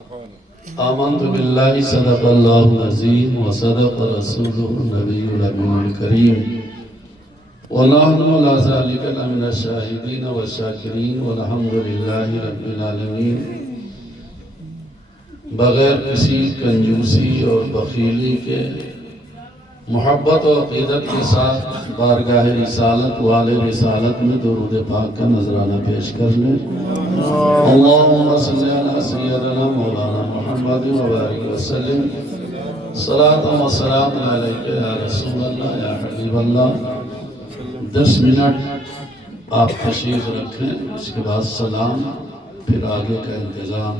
آمنت باللہ صدق اللہ العظیم وصدق رسولہ النبی الامین الکریم ونحن علی ذلک لمن الشاہدین والشاکرین والحمد للہ رب العالمین۔ بغیر کسی کنجوسی اور بخیلی کے محبت و عقیدت کے ساتھ بارگاہ رسالت والے رسالت میں درود پاک کا نذرانہ پیش کر لیں۔ اللہم صلی علی سیدنا مولانا محمد وبارک وسلم۔ صلاۃ و سلام علیک یا رسول اللہ یا حبیب اللہ۔ 10 منٹ آپ تشریف رکھیں، اس کے بعد سلام، پھر آگے کا انتظام۔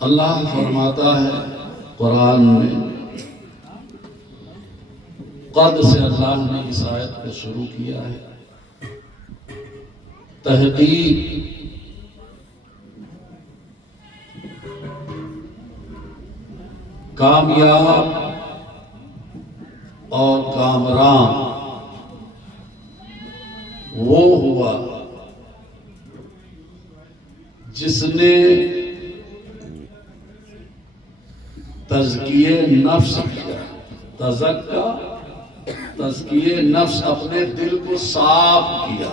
اللہ فرماتا ہے قرآن میں، قد سے اللہ نے اس آیت کو شروع کیا ہے، تحقیق کامیاب اور کامران وہ ہوا جس نے تزکیہ نفس کیا۔ تزکیہ نفس، اپنے دل کو صاف کیا۔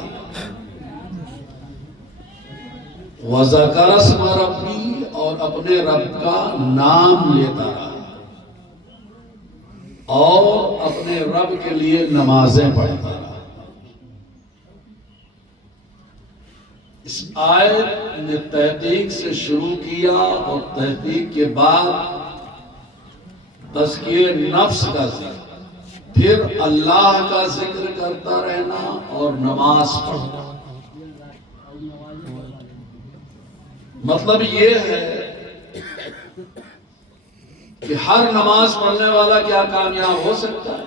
وَذَكَرَ اسْمَ رَبِّهِ، اور اپنے رب کا نام لیتا رہا اور اپنے رب کے لیے نمازیں پڑھتا رہا۔ اس آیت نے تحقیق سے شروع کیا اور تحقیق کے بعد تزکیہ نفس کا ذکر، پھر اللہ کا ذکر کرتا رہنا اور نماز پڑھنا۔ مطلب یہ ہے کہ ہر نماز پڑھنے والا کیا کامیاب ہو سکتا ہے؟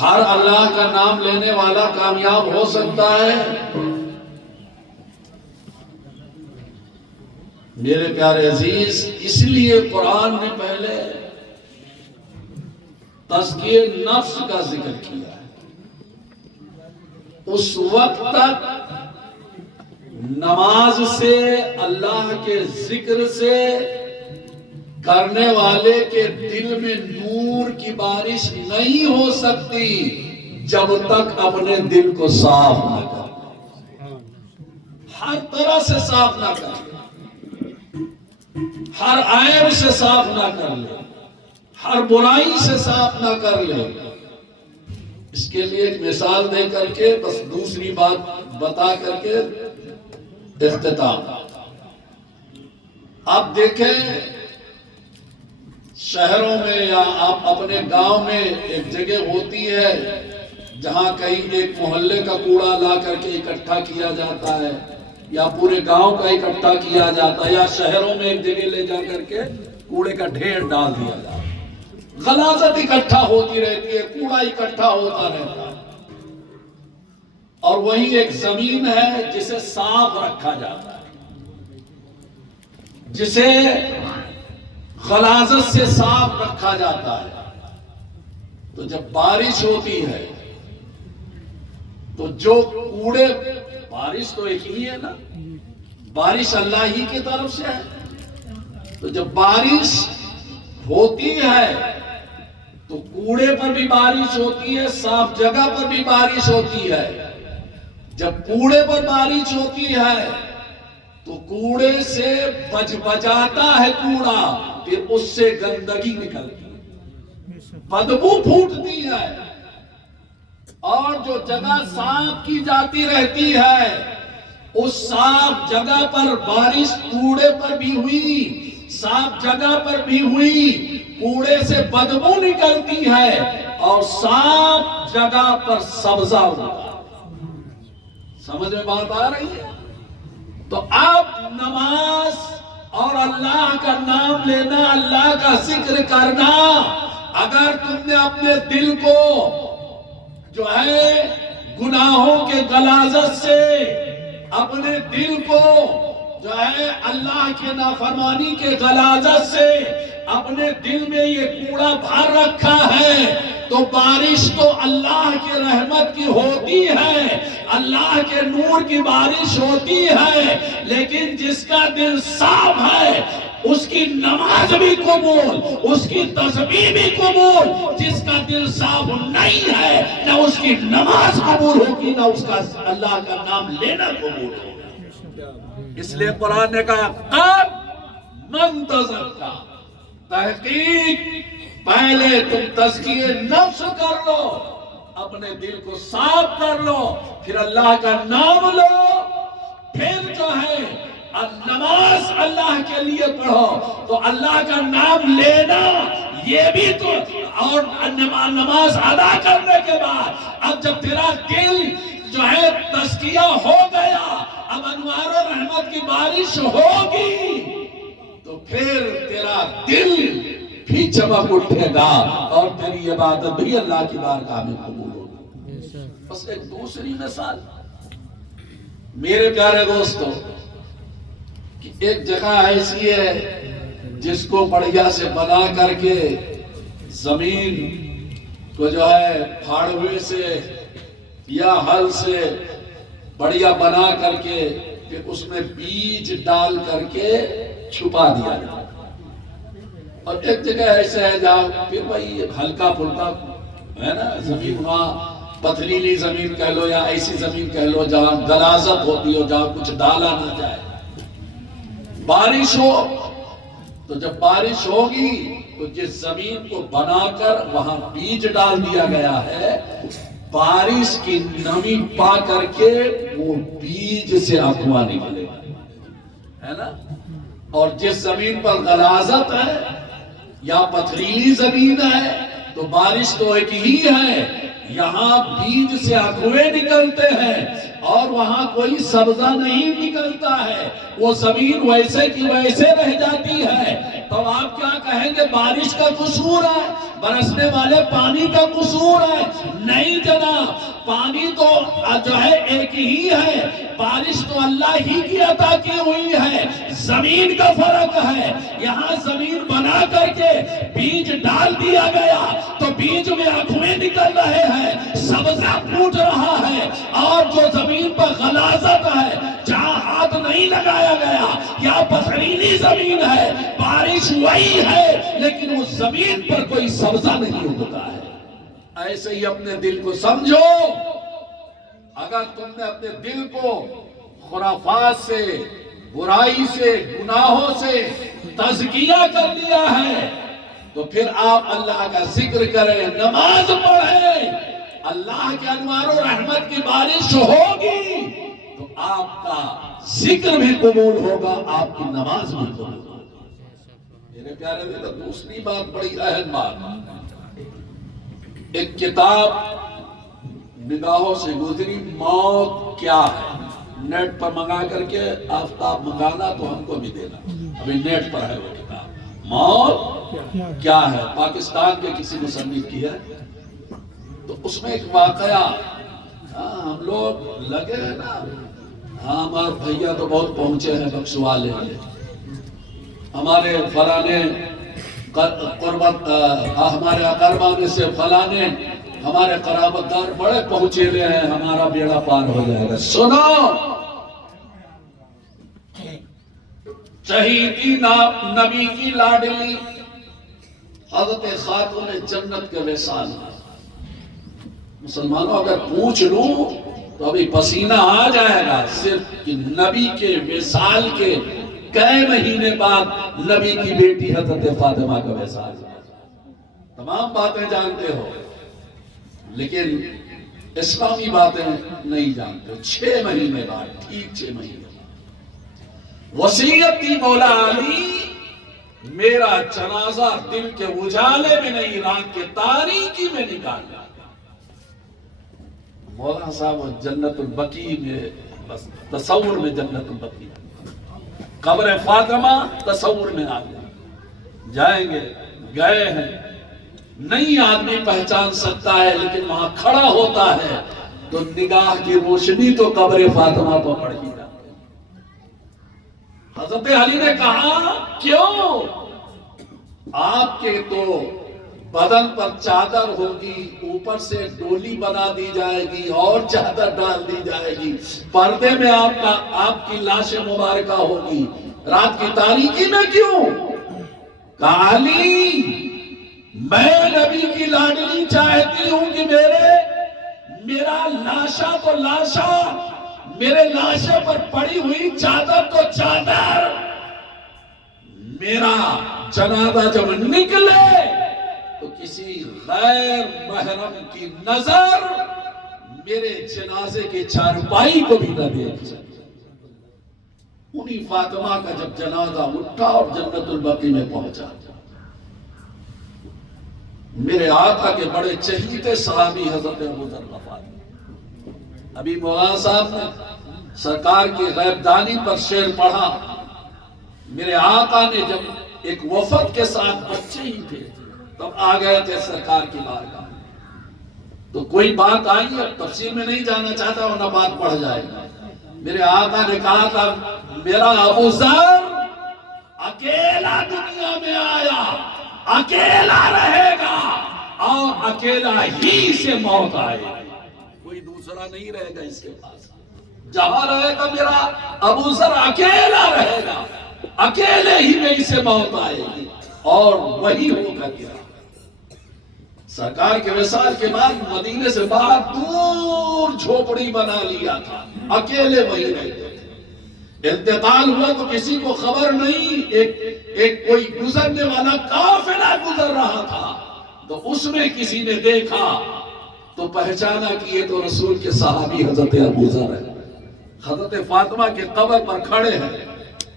ہر اللہ کا نام لینے والا کامیاب ہو سکتا ہے؟ میرے پیارے عزیز، اس لیے قرآن نے پہلے تزکیہ نفس کا ذکر کیا ہے۔ اس وقت تک نماز سے، اللہ کے ذکر سے کرنے والے کے دل میں نور کی بارش نہیں ہو سکتی جب تک اپنے دل کو صاف نہ کر، ہر طرح سے صاف نہ کر، ہر عیب سے صاف نہ کر لے، ہر برائی سے صاف نہ کر لے۔ اس کے لیے ایک مثال دے کر کے بس دوسری بات بتا کر کے اختتام۔ آپ دیکھیں شہروں میں یا آپ اپنے گاؤں میں ایک جگہ ہوتی ہے جہاں کہیں ایک محلے کا کوڑا لا کر کے اکٹھا کیا جاتا ہے، یا پورے گاؤں کا اکٹھا کیا جاتا ہے، یا شہروں میں ایک جگہ لے جا کر کے کوڑے کا ڈھیر ڈال دیا جاتا ہے۔ غلاظت اکٹھا ہوتی رہتی ہے، کوڑا اکٹھا ہوتا رہتا ہے، اور وہیں ایک زمین ہے جسے صاف رکھا جاتا ہے، جسے غلاظت سے صاف رکھا جاتا ہے۔ تو جب بارش ہوتی ہے تو جو کوڑے، بارش تو ایک ہی ہے نا، بارش اللہ ہی کی طرف سے ہے، تو جب بارش ہوتی ہے تو کوڑے پر بھی بارش ہوتی ہے، صاف جگہ پر بھی بارش ہوتی ہے۔ جب کوڑے پر بارش ہوتی ہے تو کوڑے سے بجاتا ہے کوڑا، پھر اس سے گندگی نکلتی ہے، بدبو پھوٹتی ہے، اور جو جگہ صاف کی جاتی رہتی ہے اس صاف جگہ پر بارش کوڑے پر بھی ہوئی، صاف جگہ پر بھی ہوئی، کوڑے سے بدبو نکلتی ہے، اور صاف جگہ پر سبزہ ہوتا ہے۔ سمجھ میں بات آ رہی ہے؟ تو اب نماز اور اللہ کا نام لینا، اللہ کا ذکر کرنا، اگر تم نے اپنے دل کو جو ہے گناہوں کے غلاظت سے، اپنے دل کو جو ہے اللہ کے نافرمانی کے غلاظت سے اپنے دل میں یہ کوڑا بھر رکھا ہے، تو بارش تو اللہ کی رحمت کی ہوتی ہے، اللہ کے نور کی بارش ہوتی ہے، لیکن جس کا دل صاف ہے اس کی نماز بھی قبول، اس کی تسبیح بھی قبول۔ جس کا دل صاف نہیں ہے نہ اس کی نماز قبول ہوگی نہ اس کا اللہ کا نام لینا قبول ہوگا۔ اس لیے قرآن نے کہا قد من تزکا، تحقیق پہلے تم تزکیہ نفس کر لو، اپنے دل کو صاف کر لو، پھر اللہ کا نام لو، پھر جو ہے نماز اللہ کے لیے پڑھو۔ تو اللہ کا نام لینا یہ بھی تو، اور نماز ادا کرنے کے بعد اب جب تیرا دل جو ہے تزکیہ ہو گیا، اب انوار و رحمت کی بارش ہوگی، تو پھر تیرا دل بھی چمک اٹھے گا اور تیری عبادت بھی اللہ کی بارگاہ میں قبول ہوگی۔ بس ایک دوسری مثال میرے پیارے دوستو، کہ ایک جگہ ایسی ہے جس کو بڑھیا سے بنا کر کے زمین کو جو ہے پھاڑوے سے یا ہل سے بڑھیا بنا کر کے پھر اس میں بیج ڈال کر کے چھپا دیا جائے، اور ایک جگہ ایسا ہے جہاں پھر وہی ہلکا پھلکا ہے نا زمین، وہاں پتھریلی زمین کہہ لو یا ایسی زمین کہہ لو جہاں غلاظت ہوتی ہو، جہاں کچھ ڈالا نہ جائے۔ بارش ہو تو جب بارش ہوگی تو جس زمین کو بنا کر وہاں بیج ڈال دیا گیا ہے، بارش کی نمی پا کر کے وہ بیج سے اقوا نکلے گا، ہے نا۔ اور جس زمین پر غلاظت ہے یا پتھریلی زمین ہے تو بارش تو ایک ہی ہے، یہاں بیج سے اقوے نکلتے ہیں اور وہاں کوئی سبزہ نہیں نکلتا ہے، وہ زمین ویسے کی ویسے رہ جاتی ہے۔ تو آپ کیا کہیں گے بارش کا قصور ہے، برسنے والے پانی کا قصور ہے؟ نہیں جناب، پانی تو جو ہے ایک ہی ہے، بارش تو اللہ ہی کی عطا کی ہوئی ہے، زمین کا فرق ہے۔ یہاں زمین بنا کر کے بیج ڈال دیا گیا تو بیج میں اقوے نکل رہے ہیں، سبزہ پھوٹ رہا ہے، اور جو زمین پر غلاظت ہے، جہاں ہاتھ نہیں لگایا گیا یا پتھریلی زمین ہے، بارش وہی ہے لیکن اس زمین پر کوئی سبزہ نہیں اگتا ہے۔ ایسے ہی اپنے دل کو سمجھو، اگر تم نے اپنے دل کو خرافات سے، برائی سے، گناہوں سے تزکیہ کر لیا ہے تو پھر آپ اللہ کا ذکر کریں، نماز پڑھیں، اللہ کے انوار و رحمت کی بارش ہوگی تو آپ کا ذکر بھی قبول ہوگا، آپ کی نماز بھی قبول ہوگی۔ میرے پیارے دل، دوسری بات بڑی اہم بات، ایک کتاب نگاہوں سے گزری، موت کیا ہے، نیٹ پر منگا کر کے آفتاب منگانا تو ہم کو بھی دینا، ابھی نیٹ پر ہے وہ کتاب، موت کیا ہے، پاکستان کے کسی مصنف کی ہے۔ تو اس میں ایک واقعہ، ہم لوگ لگے ہیں نا، ہمارے بھیا تو بہت پہنچے ہیں بخش والے، ہمارے فلانے قربت، ہمارے اقربان سے فلانے ہمارے قرابت دار بڑے پہنچے لے ہیں، ہمارا بیڑا پار ہو جائے گا۔ سنو، شہیدی نبی کی لاڈلی حضرت خاتون جنت کے وصال، مسلمانوں اگر پوچھ لوں تو ابھی پسینہ آ جائے گا، صرف کہ نبی کے وصال کے کئی مہینے بعد نبی کی بیٹی حضرت فاطمہ کا وصال، تمام باتیں جانتے ہو لیکن اسلامی باتیں نہیں جانتے۔ 6 مہینے بعد، ٹھیک 6 مہینے بعد وصیت تھی مولا علی، میرا جنازہ دن کے اجالے میں نہیں، رات کے تاریکی میں نکالنا۔ مولانا صاحب جنت البقیع میں، بس تصور میں جنت البقیع، قبر فاطمہ تصور میں آ جائیں گے، گئے ہیں، نہیں آدمی پہچان سکتا ہے لیکن وہاں کھڑا ہوتا ہے تو نگاہ کی روشنی تو قبر فاطمہ پر پڑ ہی جاتی ہے۔ حضرت علی نے کہا کیوں؟ آپ کے تو بدن پر چادر ہوگی، اوپر سے ڈولی بنا دی جائے گی اور چادر ڈال دی جائے گی، پردے میں آپ کی لاش مبارکہ ہوگی، رات کی تاریکی میں کیوں؟ کہا علی میں نبی کی لاڈلی چاہتی ہوں کہ میرا لاشا تو لاشا، میرے لاشے پر پڑی ہوئی چادر تو چادر، میرا جنازہ جب نکلے تو کسی غیر محرم کی نظر میرے جنازے کے چارپائی کو بھی نہ دیکھ سکے۔ انہی فاطمہ کا جب جنازہ اٹھا اور جنت البقیع میں پہنچا، میرے آقا کے بڑے چہیتے صحابی حضرت ابو ذر غفاری، ابھی مولانا صاحب نے سرکار کی غیب دانی پر شعر پڑھا، میرے آقا نے جب ایک وفد کے ساتھ بچے ہی تھے تب آ گئے تھے سرکار کی بارگاہ، تو کوئی بات آئی، اب تفصیل میں نہیں جانا چاہتا ورنہ بات پڑھ جائے گا۔ میرے آقا نے کہا تھا میرا ابو ذر اکیلا دنیا میں آیا، اکیلا رہے گا اور اکیلا ہی سے موت آئے گا، کوئی دوسرا نہیں رہے گا اس کے پاس، جہاں رہے گا میرا ابو ذر اکیلا رہے گا، اکیلے ہی میں اسے موت آئے گی اور وہی ہوگا گرا۔ سرکار کے وصال کے بعد مدینے سے باہر دور جھوپڑی بنا لیا تھا، اکیلے وہی رہتے تھے۔ انتقال ہوا تو کسی کو خبر نہیں، ایک کوئی گزرنے والا قافلہ گزر رہا تھا تو اس میں کسی نے دیکھا تو پہچانا کہ یہ تو رسول کے صحابی حضرت ابو ذر ہے، حضرت فاطمہ کے قبر پر کھڑے ہیں،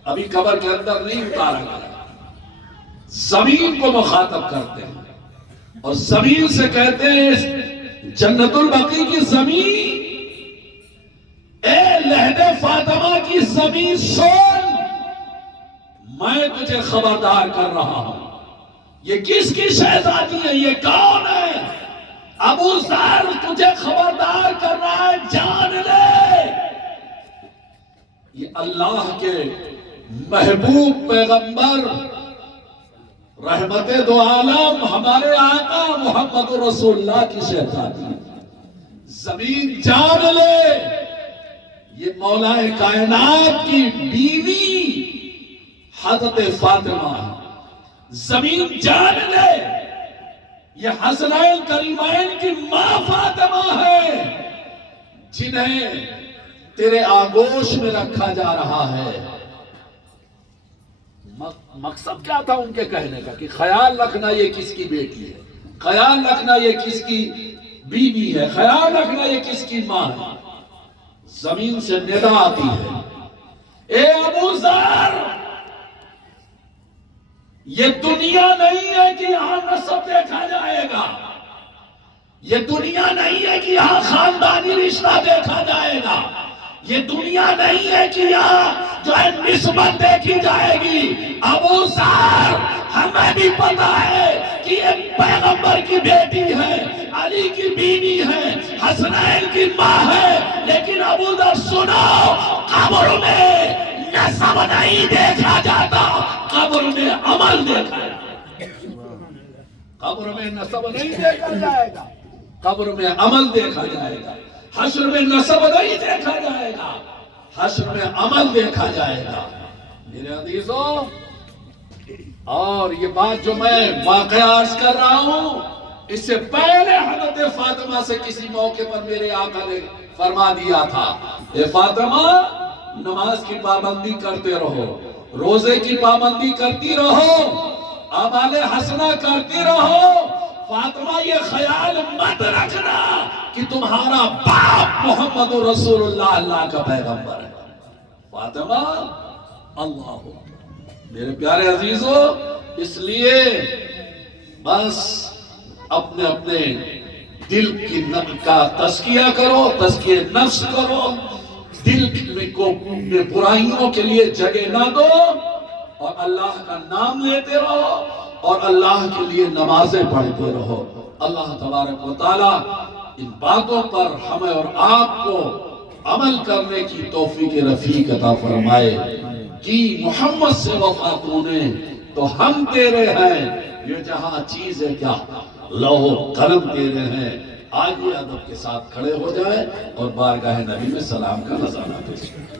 ابھی قبر کے اندر نہیں اتارا گیا، زمین کو مخاطب کرتے ہیں اور زمین سے کہتے ہیں جنت البقیع کی زمین، اے لہد فاطمہ کی زمین سن، میں تجھے خبردار کر رہا ہوں، یہ کس کی شہزادی ہے، یہ کون ہے؟ ابو ذر تجھے خبردار کر رہا ہے، جان لے یہ اللہ کے محبوب پیغمبر رحمت دو عالم ہمارے آقا محمد رسول اللہ کی شہزادی، زمین جان لے یہ مولا کائنات کی بیوی حضرت فاطمہ، زمین جان لے یہ حسنین کریمین کی ماں فاطمہ ہے جنہیں تیرے آغوش میں رکھا جا رہا ہے۔ مقصد کیا تھا ان کے کہنے کا کہ خیال رکھنا یہ کس کی بیٹی ہے، خیال رکھنا یہ کس کی بیوی ہے، خیال رکھنا یہ کس کی ماں ہے۔ زمین سے ندا آتی ہے، اے ابو ذر یہ دنیا نہیں ہے کہ یہاں نسب دیکھا جائے گا، یہ دنیا نہیں ہے کہ یہاں خاندانی رشتہ دیکھا جائے گا، یہ دنیا نہیں ہے کہ یہاں جو ہے نسبت دیکھی جائے گی۔ ابو ذر ہمیں بھی پتا ہے کہ یہ پیغمبر کی بیٹی ہے، علی کی بیوی ہے، حسنین کی ماں ہے، لیکن ابو ذر سنو، قبر میں نسب نہیں دیکھا جاتا، قبر میں عمل دیکھا جاتا، قبر میں نسب نہیں دیکھا جائے گا، قبر میں عمل دیکھا جائے گا، حشر میں نسب نہیں دیکھا جائے گا، حشر میں عمل دیکھا جائے گا۔ میرے عزیزوں، اور یہ بات جو میں واقعہ عرض کر رہا ہوں، اس سے پہلے حضرت فاطمہ سے کسی موقع پر میرے آقا نے فرما دیا تھا، اے فاطمہ نماز کی پابندی کرتے رہو، روزے کی پابندی کرتی رہو، اعمال حسنہ کرتی رہو، فاطمہ یہ خیال مت رکھنا کہ تمہارا باپ محمد رسول اللہ اللہ کا پیغمبر ہے۔ فاطمہ اللہ، میرے پیارے عزیزوں، اس لیے بس اپنے اپنے دل کا تزکیہ کرو، تزکیہ نفس کرو، دل کو برائیوں کے لیے جگہ نہ دو اور اللہ کا نام لیتے رہو اور اللہ کے لیے نمازیں پڑھتے رہو۔ اللہ تبارک و تعالی ان باتوں پر ہمیں اور آپ کو عمل کرنے کی توفیق رفیق عطا فرمائے کہ محمد سے وفا تو نے تو ہم تیرے ہیں، یہ جہاں چیز ہے کیا، لوح و قلم تیرے ہیں، آج یہ ادب کے ساتھ کھڑے ہو جائے اور بارگاہ نبی میں سلام کا نذرانہ پیش کریں۔